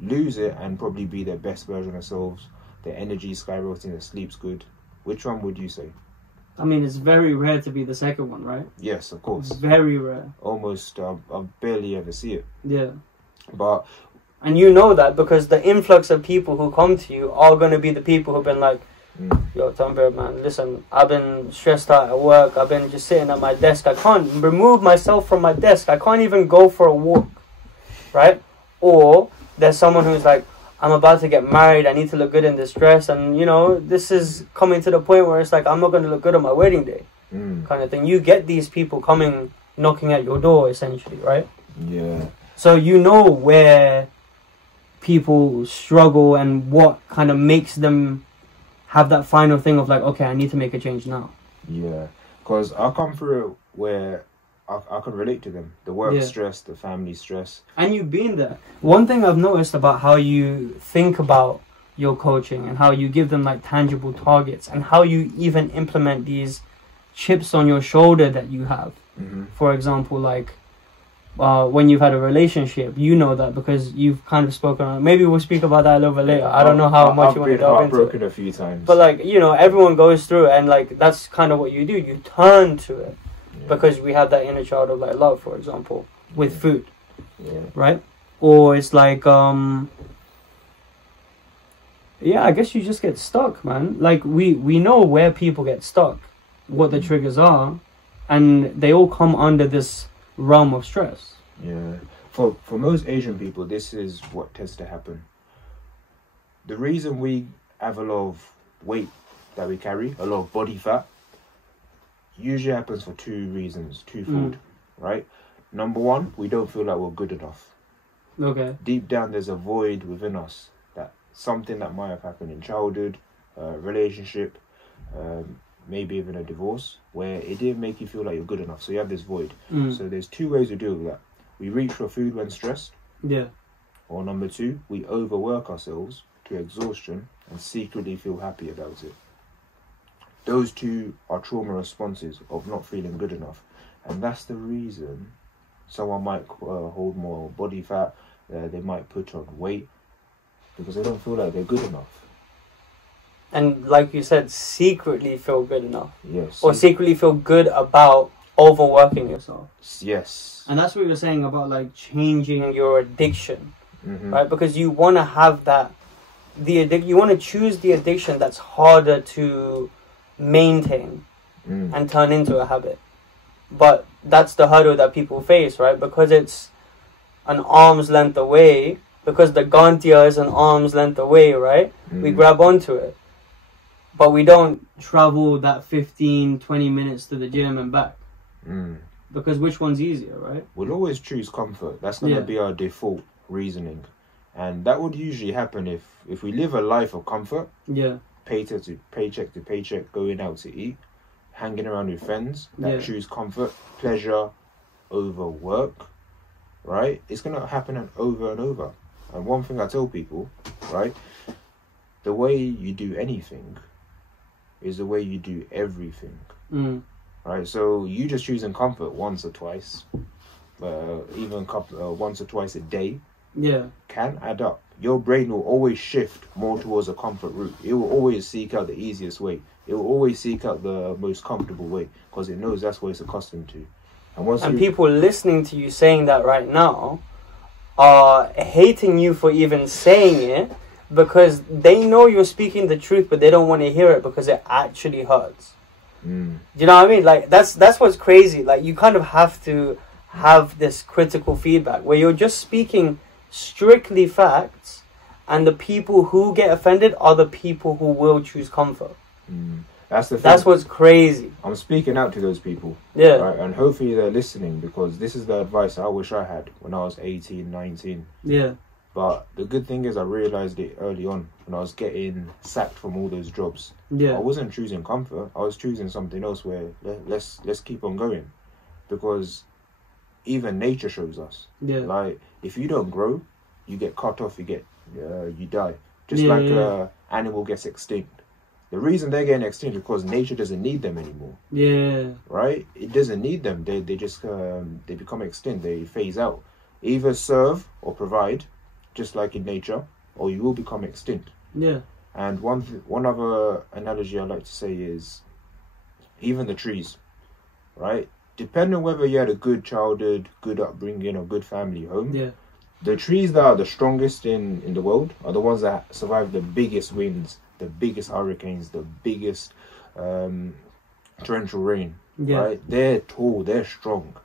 lose it and probably be their best version of themselves, their energy skyrocketing, their sleep's good? Which one would you say? I mean, it's very rare to be the second one, right? Yes, of course. Very rare. Almost, I barely ever see it. Yeah. But... And you know that because the influx of people who come to you are going to be the people who've been like, yo, Tanvir, man, listen, I've been stressed out at work. I've been just sitting at my desk. I can't remove myself from my desk. I can't even go for a walk, right? Or there's someone who's like, I'm about to get married. I need to look good in this dress. And, you know, this is coming to the point where it's like, I'm not going to look good on my wedding day kind of thing. You get these people coming, knocking at your door, essentially, right? Yeah. So you know where people struggle and what kind of makes them have that final thing of like, okay, I need to make a change now. Yeah. Because I come through where I can relate to them. The work stress, the family stress. And you've been there. One thing I've noticed about how you think about your coaching and how you give them like tangible targets and how you even implement these chips on your shoulder that you have. For example, like when you've had a relationship, you know that because you've kind of spoken on it. Maybe we'll speak about that a little bit later. I don't know how much you want to delve into it. I've been heartbroken a few times. But like, you know, everyone goes through it and like that's kind of what you do. You turn to it. Because we have that inner child of like love, for example, with food, right? Or it's like, I guess you just get stuck, man. Like we know where people get stuck, what the triggers are, and they all come under this realm of stress. Yeah, for most Asian people, this is what tends to happen. The reason we have a lot of weight that we carry, a lot of body fat, usually happens for two reasons, twofold, right? Number one, we don't feel like we're good enough. Okay. Deep down, there's a void within us, that something that might have happened in childhood, relationship, maybe even a divorce, where it didn't make you feel like you're good enough. So you have this void. So there's two ways to deal with that. We reach for food when stressed. Yeah. Or number two, we overwork ourselves to exhaustion and secretly feel happy about it. Those two are trauma responses of not feeling good enough. And that's the reason someone might hold more body fat, they might put on weight, because they don't feel like they're good enough. And like you said, secretly feel good enough. Yes. Or secretly feel good about overworking yourself. Yes. And that's what you're saying about like changing your addiction, right? Because you want to have that you want to choose the addiction that's harder to maintain and turn into a habit. But that's the hurdle that people face, right? Because it's an arm's length away, because the Gantia is an arm's length away, right? We grab onto it. But we don't travel that 15, 20 minutes to the gym and back. Because which one's easier, right? We'll always choose comfort. That's going to be our default reasoning. And that would usually happen if we live a life of comfort. Yeah. Paycheck to paycheck, going out to eat, hanging around with friends that choose comfort, pleasure over work, right? It's going to happen over and over. And one thing I tell people, right? The way you do anything is the way you do everything. Right? So you just choosing comfort once or twice, even once or twice a day, can add up. Your brain will always shift more towards a comfort route. It will always seek out the easiest way. It will always seek out the most comfortable way because it knows that's what it's accustomed to. And people listening to you saying that right now are hating you for even saying it, because they know you're speaking the truth, but they don't want to hear it because it actually hurts. Do you know what I mean? Like, that's what's crazy. Like, you kind of have to have this critical feedback where you're just speaking strictly facts, and the people who get offended are the people who will choose comfort. That's the thing. That's what's crazy. I'm speaking out to those people. Yeah. Right? And hopefully they're listening, because this is the advice I wish I had when I was 18, 19. Yeah. But the good thing is I realised it early on when I was getting sacked from all those jobs. Yeah. I wasn't choosing comfort. I was choosing something else where let's keep on going. Because even nature shows us. Yeah. Like, if you don't grow, you get cut off, you die. Just like animal gets extinct. The reason they're getting extinct is because nature doesn't need them anymore. Yeah. Right? It doesn't need them. They just they become extinct. They phase out. Either serve or provide, just like in nature, or you will become extinct. Yeah. And one other analogy I like to say is even the trees, right? Depending on whether you had a good childhood, good upbringing, or good family home, the trees that are the strongest in the world are the ones that survive the biggest winds, the biggest hurricanes, the biggest torrential rain. Right? They're tall, they're strong.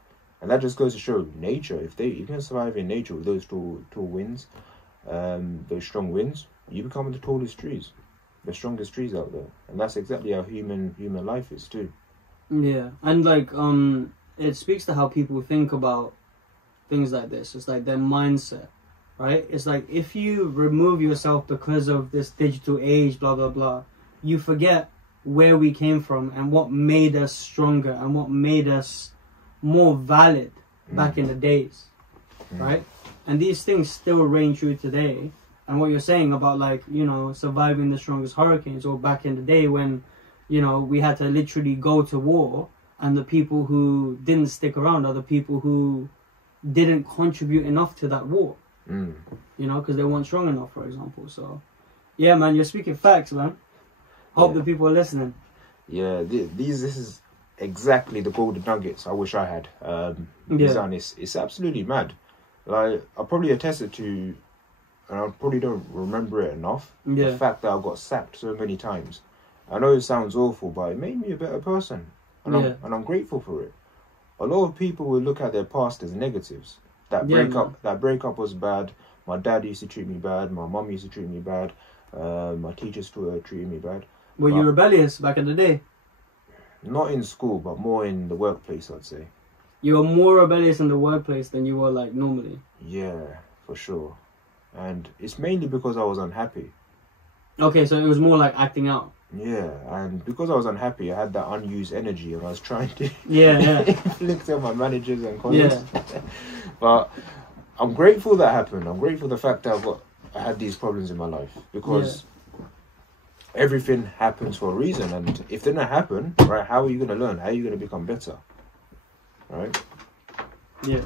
And that just goes to show nature, if you can survive in nature with those tall winds, those strong winds, you become the tallest trees, the strongest trees out there. And that's exactly how human life is too. Yeah, and like it speaks to how people think about things like this. It's like their mindset, right? It's like if you remove yourself because of this digital age, blah blah blah, you forget where we came from and what made us stronger and what made us more valid back in the days, right? And these things still reign true today. And what you're saying about, like, you know, surviving the strongest hurricanes, or back in the day when, you know, we had to literally go to war, and the people who didn't stick around are the people who didn't contribute enough to that war, you know, because they weren't strong enough, for example. So, yeah, man, you're speaking facts, man. Hope the people are listening. Yeah, this is exactly the golden nuggets I wish I had. It's absolutely mad. Like, I probably attested to, and I probably don't remember it enough, the fact that I got sacked so many times. I know it sounds awful, but it made me a better person. And I'm grateful for it. A lot of people will look at their past as negatives. That breakup was bad. My dad used to treat me bad. My mum used to treat me bad. My teachers treated me bad. Were you rebellious back in the day? Not in school, but more in the workplace, I'd say. You were more rebellious in the workplace than you were, like, normally? Yeah, for sure. And it's mainly because I was unhappy. Okay, so it was more like acting out. Yeah, and because I was unhappy, I had that unused energy, and I was trying to inflict on my managers and colleagues. Yeah. But I'm grateful that happened. I'm grateful the fact that I had these problems in my life, because everything happens for a reason, and if they don't happen, right, how are you going to learn? How are you going to become better? Right? Yeah.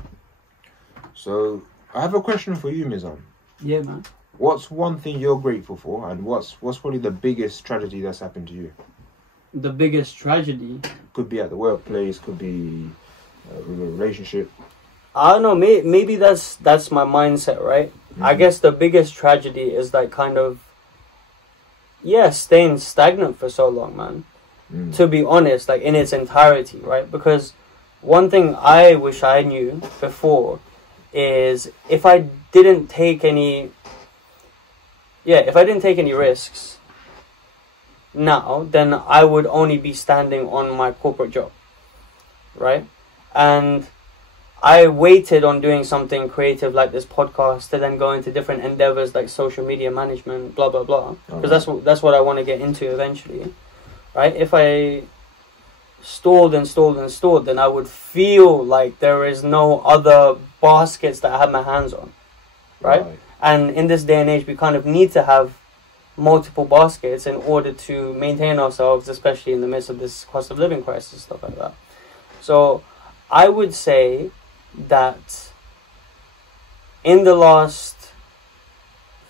So, I have a question for you, Mizan. Yeah, man. What's one thing you're grateful for, and what's probably the biggest tragedy that's happened to you? The biggest tragedy? Could be at the workplace, could be a relationship. I don't know, maybe that's my mindset, right? I guess the biggest tragedy is like kind of yeah, staying stagnant for so long, man. To be honest, like in its entirety, right? Because one thing I wish I knew before is if I didn't take any risks now, then I would only be standing on my corporate job, right? And I waited on doing something creative like this podcast to then go into different endeavors like social media management, blah blah blah, because that's what I want to get into eventually, right? If I stalled, then I would feel like there is no other baskets that I have my hands on, right? And in this day and age, we kind of need to have multiple baskets in order to maintain ourselves, especially in the midst of this cost of living crisis, stuff like that. So I would say that in the last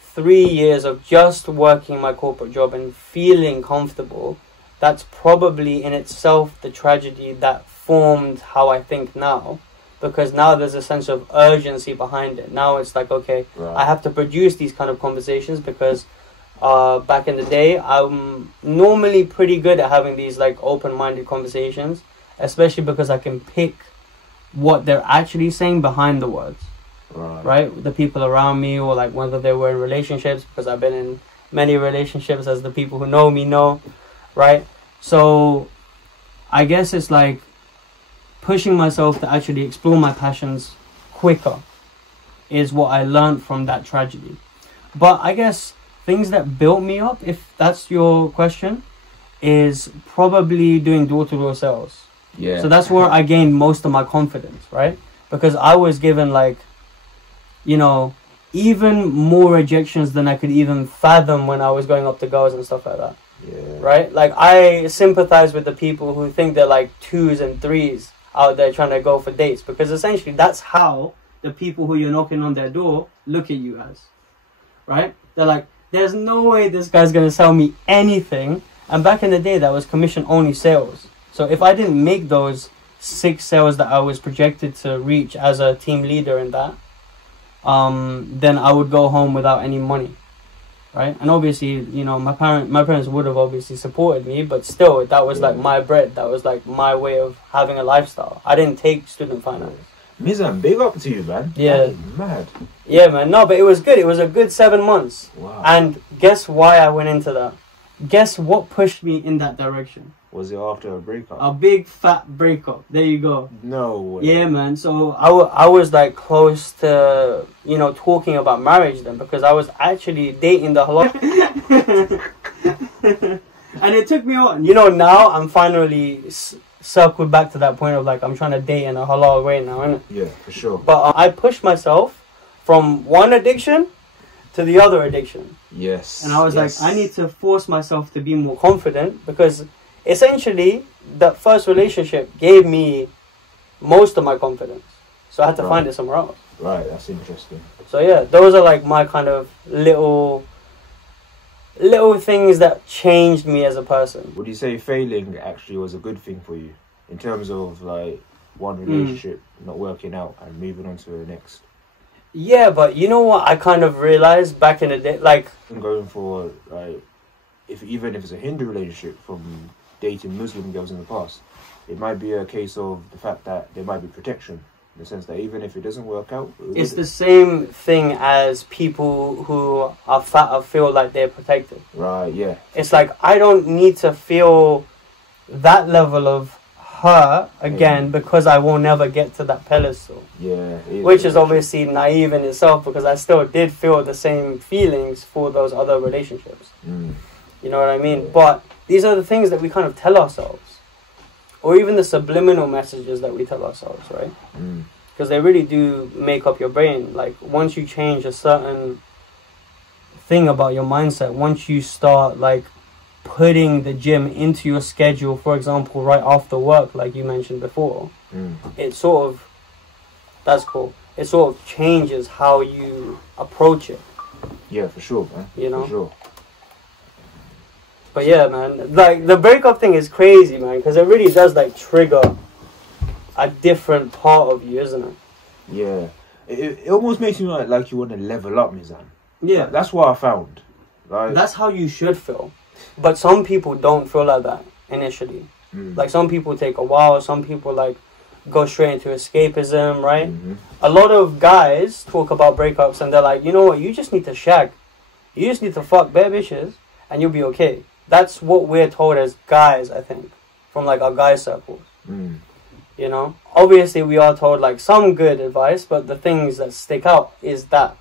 3 years of just working my corporate job and feeling comfortable, that's probably in itself the tragedy that formed how I think now. Because now there's a sense of urgency behind it. Now it's like, okay, I have to produce these kind of conversations because back in the day, I'm normally pretty good at having these like open-minded conversations, especially because I can pick what they're actually saying behind the words, right? The people around me, or like whether they were in relationships, because I've been in many relationships, as the people who know me know, right? So I guess it's like pushing myself to actually explore my passions quicker is what I learned from that tragedy. But I guess things that built me up, if that's your question, is probably doing door-to-door sales. Yeah. So that's where I gained most of my confidence, right? Because I was given like, you know, even more rejections than I could even fathom when I was going up to girls and stuff like that. Yeah. Right? Like I sympathize with the people who think they're like 2s and 3s out there trying to go for dates, because essentially that's how the people who you're knocking on their door look at you as, right? They're like, there's no way this guy's going to sell me anything. And back in the day, that was commission only sales. So if I didn't make those 6 sales that I was projected to reach as a team leader in that, then I would go home without any money, right? And obviously, you know, my parents would have obviously supported me, but still, that was like my bread. That was like my way of having a lifestyle. I didn't take student finance. Mizan, big up to you, man. Yeah. Mad. Yeah, man. No, but it was good. It was a good 7 months. Wow. And guess why I went into that? Guess what pushed me in that direction? Was it after a breakup? A big fat breakup. There you go. No way. Yeah, man. So I was like close to, you know, talking about marriage then, because I was actually dating the halal. And it took me on. You know, now I'm finally circled back to that point of like, I'm trying to date in a halal way now, innit? Yeah, for sure. But I pushed myself from one addiction to the other addiction. Yes. And I was like, I need to force myself to be more confident, because essentially that first relationship gave me most of my confidence. So I had to find it somewhere else. Right, that's interesting. So yeah, those are like my kind of little things that changed me as a person. Would you say failing actually was a good thing for you in terms of like one relationship not working out and moving on to the next? Yeah, but you know what I kind of realized back in the day, like going for like, even if it's a Hindu relationship, from dating Muslim girls in the past, it might be a case of the fact that there might be protection, in the sense that even if it doesn't work out, it's the same thing as people who are fat feel like they're protected. Right, yeah. It's like, I don't need to feel that level of her again because I will never get to that pedestal. Yeah. Which is obviously naive in itself, because I still did feel the same feelings for those other relationships. You know what I mean? Yeah. But these are the things that we kind of tell ourselves. Or even the subliminal messages that we tell ourselves, right? Because they really do make up your brain. Like, once you change a certain thing about your mindset, once you start, like, putting the gym into your schedule, for example, right after work, like you mentioned before, it sort of, that's cool. It sort of changes how you approach it. Yeah, for sure, man. You know? For sure. But yeah, man, like, the breakup thing is crazy, man, because it really does, like, trigger a different part of you, isn't it? Yeah. It almost makes you like you want to level up, Mizan. Yeah. That's what I found. Like, that's how you should feel. But some people don't feel like that initially. Like some people take a while. Some people like go straight into escapism, right? A lot of guys talk about breakups and they're like, you know what? You just need to shag. You just need to fuck bare bitches and you'll be okay. That's what we're told as guys, I think, from like our guy circles. You know, obviously we are told like some good advice, but the things that stick out is that,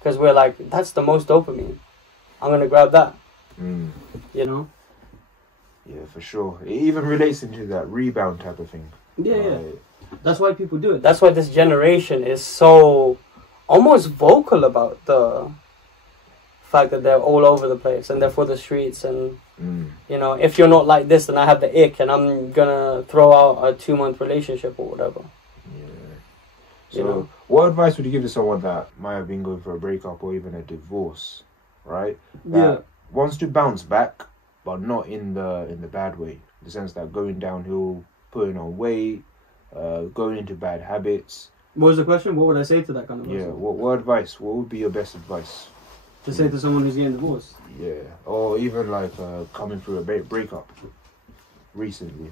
because we're like, that's the most dopamine. I'm gonna grab that. You know. Yeah, for sure. It even relates into that rebound type of thing. Yeah. That's why people do it. That's why this generation is so almost vocal about the fact that they're all over the place and they're for the streets and you know, if you're not like this, then I have the ick and I'm gonna throw out a 2-month relationship or whatever. So, you know? What advice would you give to someone that might have been going for a breakup or even a divorce, right? That wants to bounce back, but not in the bad way. In the sense that going downhill, putting on weight, going into bad habits. What was the question? What would I say to that kind of person? Yeah. What advice? What would be your best advice? To say to someone who's getting divorced? Yeah. Or even like coming through a breakup recently.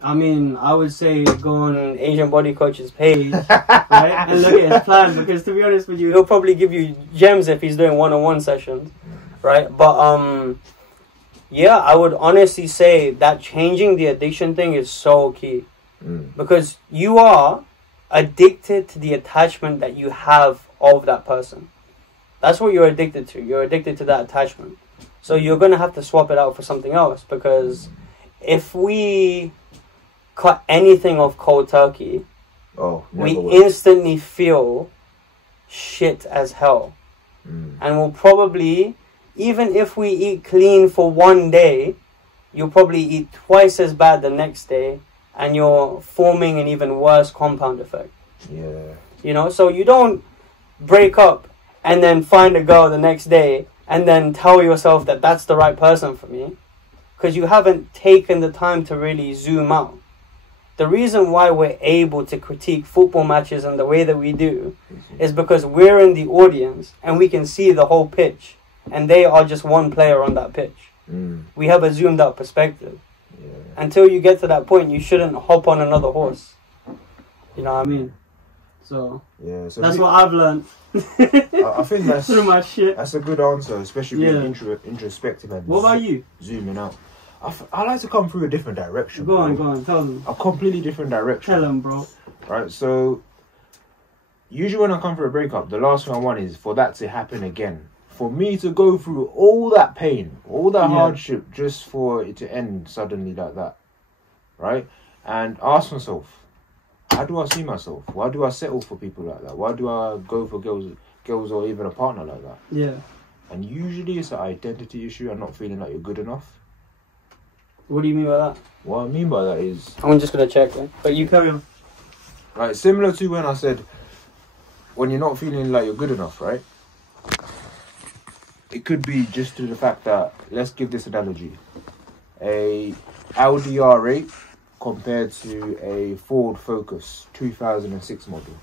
I mean, I would say go on Asian Body Coach's page, right? And look at his plan, because to be honest with you, he'll probably give you gems if he's doing one-on-one sessions, right? But, yeah, I would honestly say that changing the addiction thing is so key. Because you are addicted to the attachment that you have of that person. That's what you're addicted to. You're addicted to that attachment. So you're going to have to swap it out for something else, because if we cut anything off cold turkey, we instantly feel shit as hell. And we'll probably, even if we eat clean for one day, you'll probably eat twice as bad the next day, and you're forming an even worse compound effect. Yeah. You know, so you don't break up and then find a girl the next day and then tell yourself that that's the right person for me, because you haven't taken the time to really zoom out. The reason why we're able to critique football matches in the way that we do is because we're in the audience and we can see the whole pitch, and they are just one player on that pitch. We have a zoomed out perspective. Until you get to that point, you shouldn't hop on another horse. You know what I mean? So, so that's what I've learned. I think that's through my shit. That's a good answer, especially being introspective and what about you? Zooming out. I like to come through a different direction. Go on, tell them. A completely different direction. Tell them, bro. Right, so usually when I come through a breakup, the last thing I want is for that to happen again. For me to go through all that pain, all that hardship, just for it to end suddenly like that. Right? And ask myself, how do I see myself? Why do I settle for people like that? Why do I go for girls or even a partner like that? Yeah. And usually it's an identity issue and not feeling like you're good enough. What do you mean by that? What I mean by that is... I'm just going to check it. But you carry on. Right, similar to when I said, when you're not feeling like you're good enough, right? It could be just to the fact that, let's give this analogy. A Audi R8 compared to a Ford Focus 2006 model.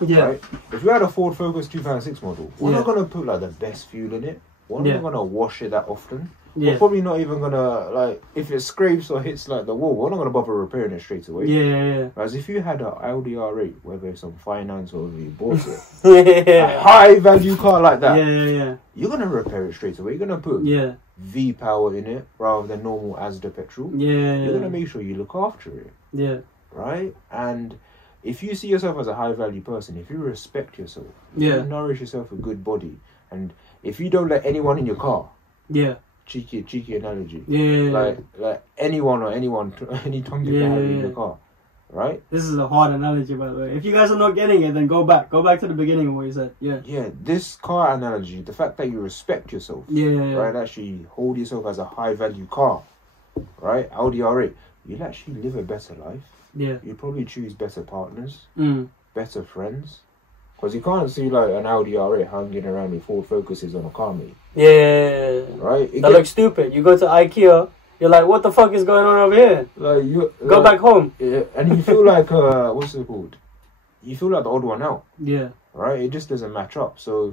Yeah. Right? If you had a Ford Focus 2006 model, we're not going to put like the best fuel in it. We're not going to wash it that often. We're probably not even going to, like, if it scrapes or hits like the wall, we're not going to bother repairing it straight away. Whereas if you had an Audi R8, whether it's on finance or if you bought it, a high value car like that, you're going to repair it straight away. You're going to put V power in it rather than normal Asda petrol. You're going to make sure you look after it. Right? And if you see yourself as a high value person, if you respect yourself, if you nourish yourself with a good body, and if you don't let anyone in your car, cheeky analogy, like anyone any tongue you can have in your car, right? This is a hard analogy, by the way. If you guys are not getting it, then go back to the beginning of what you said. This car analogy, the fact that you respect yourself, right, actually hold yourself as a high value car, right? Audi R8, you'll actually live a better life. You probably choose better partners, better friends. Because you can't see like an Audi R8 hanging around with Ford Focuses on a car, mate. Right? That looks stupid. You go to IKEA, you're like, what the fuck is going on over here? Like you go back home. And you feel like what's it called? You feel like the odd one out. Right? It just doesn't match up. So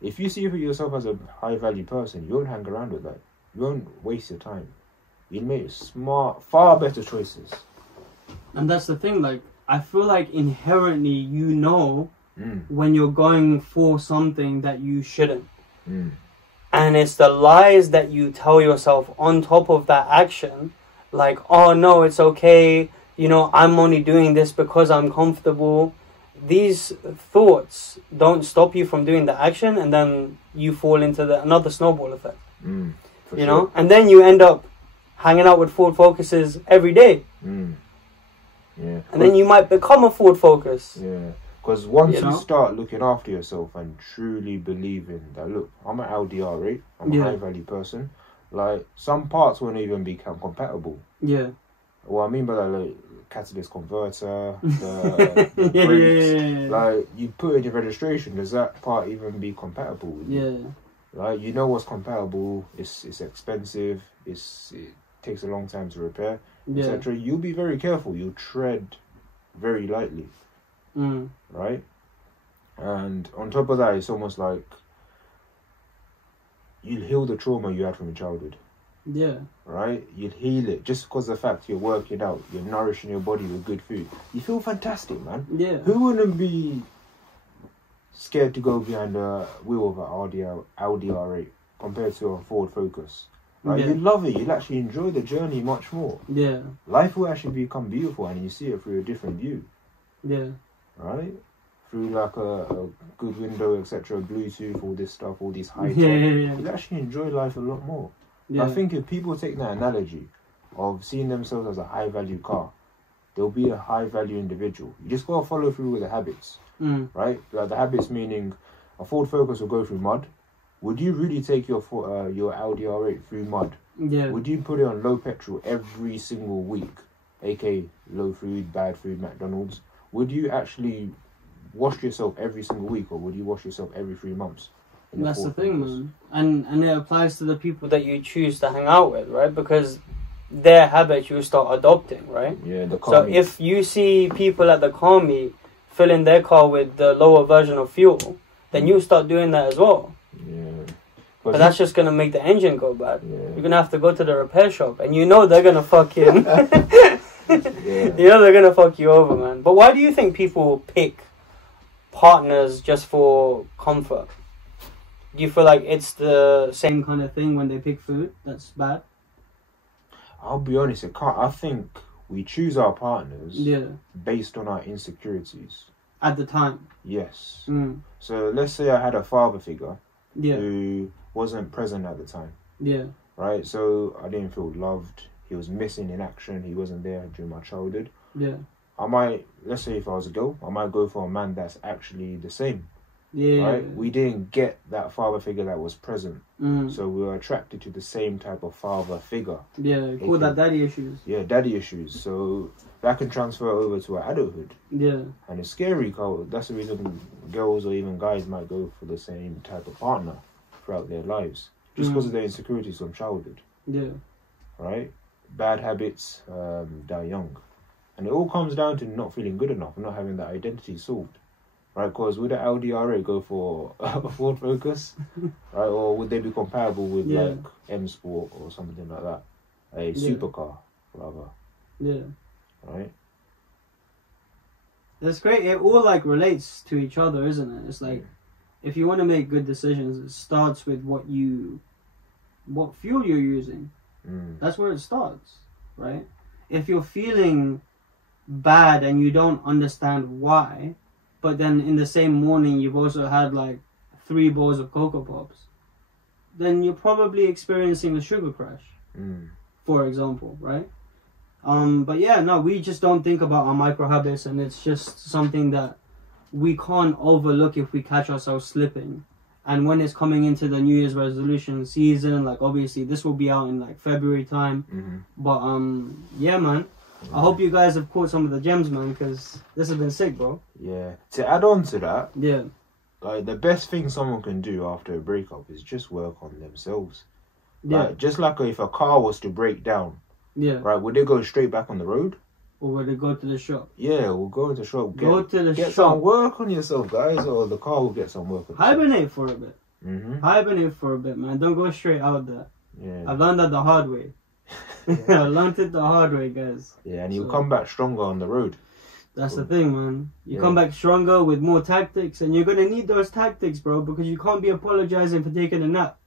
if you see yourself as a high value person, you won't hang around with that. You won't waste your time. You make smart, far better choices. And that's the thing, like, I feel like inherently you know when you're going for something that you shouldn't. And it's the lies that you tell yourself on top of that action, like, oh no, it's okay, you know, I'm only doing this because I'm comfortable. These thoughts don't stop you from doing the action, and then you fall into another snowball effect. You know, and then you end up hanging out with Ford Focuses every day. Yeah. And then you might become a Ford Focus. Yeah. Because once you start looking after yourself and truly believing that, look, I'm an LDR8, I'm a high value person, like, some parts won't even become compatible. Yeah. What I mean by that, like, catalyst converter, the brakes, like, you put in your registration, does that part even be compatible with you? Like, you know what's compatible, it's expensive, it takes a long time to repair, etc. You'll be very careful, you'll tread very lightly. Right? And on top of that, it's almost like you'll heal the trauma you had from your childhood. Yeah. Right? You'll heal it just because of the fact you're working out, you're nourishing your body with good food. You feel fantastic, man. Yeah. Who wouldn't be scared to go behind the wheel of an Audi R8 compared to a Ford Focus? Like, you'd love it. You'll actually enjoy the journey much more. Yeah. Life will actually become beautiful and you see it through a different view. Yeah. Right? Through like a good window, etc., Bluetooth, all this stuff, all these high tech. You actually enjoy life a lot more. Yeah. I think if people take that analogy of seeing themselves as a high value car, they'll be a high value individual. You just gotta follow through with the habits. Right? Like the habits meaning a Ford Focus will go through mud. Would you really take your Audi R8 through mud? Yeah. Would you put it on low petrol every single week, aka low food, bad food, McDonald's? Would you actually wash yourself every single week, or would you wash yourself every 3 months? That's the thing, man. And it applies to the people that you choose to hang out with, right? Because their habits you start adopting, right? Yeah. So if you see people at the car meet filling their car with the lower version of fuel, then you start doing that as well. Yeah. But that's just gonna make the engine go bad. Yeah. You're gonna have to go to the repair shop, and you know they're gonna fucking. You know they're gonna fuck you over, man. But why do you think people pick partners just for comfort? Do you feel like it's the same kind of thing when they pick food that's bad? I'll be honest, I think we choose our partners based on our insecurities. At the time? Yes. So let's say I had a father figure who wasn't present at the time. Yeah. Right? So I didn't feel loved. He was missing in action. He wasn't there during my childhood. Yeah. Let's say if I was a girl, I might go for a man that's actually the same. Yeah. Right? We didn't get that father figure that was present. So we were attracted to the same type of father figure. Yeah, call that daddy issues. Yeah, daddy issues. So that can transfer over to our adulthood. Yeah. And it's scary because that's the reason girls or even guys might go for the same type of partner throughout their lives. Just because of their insecurities from childhood. Yeah. Right? Bad habits die young. And it all comes down to not feeling good enough and not having that identity solved. Right? Because would the Audi R8 go for a Ford Focus? Right? Or would they be comparable with like M Sport or something like that? A supercar, rather. Yeah. Right? That's great. It all like relates to each other, isn't it? It's like if you want to make good decisions, it starts with what fuel you're using. That's where it starts, right? If you're feeling bad and you don't understand why, but then in the same morning you've also had like 3 bowls of Cocoa Pops, then you're probably experiencing a sugar crash, for example, right? But yeah, no, we just don't think about our micro habits, and it's just something that we can't overlook if we catch ourselves slipping. And when it's coming into the New Year's resolution season, like obviously this will be out in like February time. But yeah, man, I hope you guys have caught some of the gems, man, because this has been sick, bro. Yeah. To add on to that, like the best thing someone can do after a breakup is just work on themselves. Like, just like if a car was to break down, right, would they go straight back on the road? Or would they go to the shop? Yeah, we'll go to the shop. Get some work on yourself, guys, or the car will get some work on Hibernate for a bit. Hibernate for a bit, man. Don't go straight out there. Yeah. I've learned that the hard way. I learned it the hard way, guys. Yeah, and you'll come back stronger on the road. That's the thing, man. You come back stronger with more tactics, and you're gonna need those tactics, bro, because you can't be apologizing for taking a nap.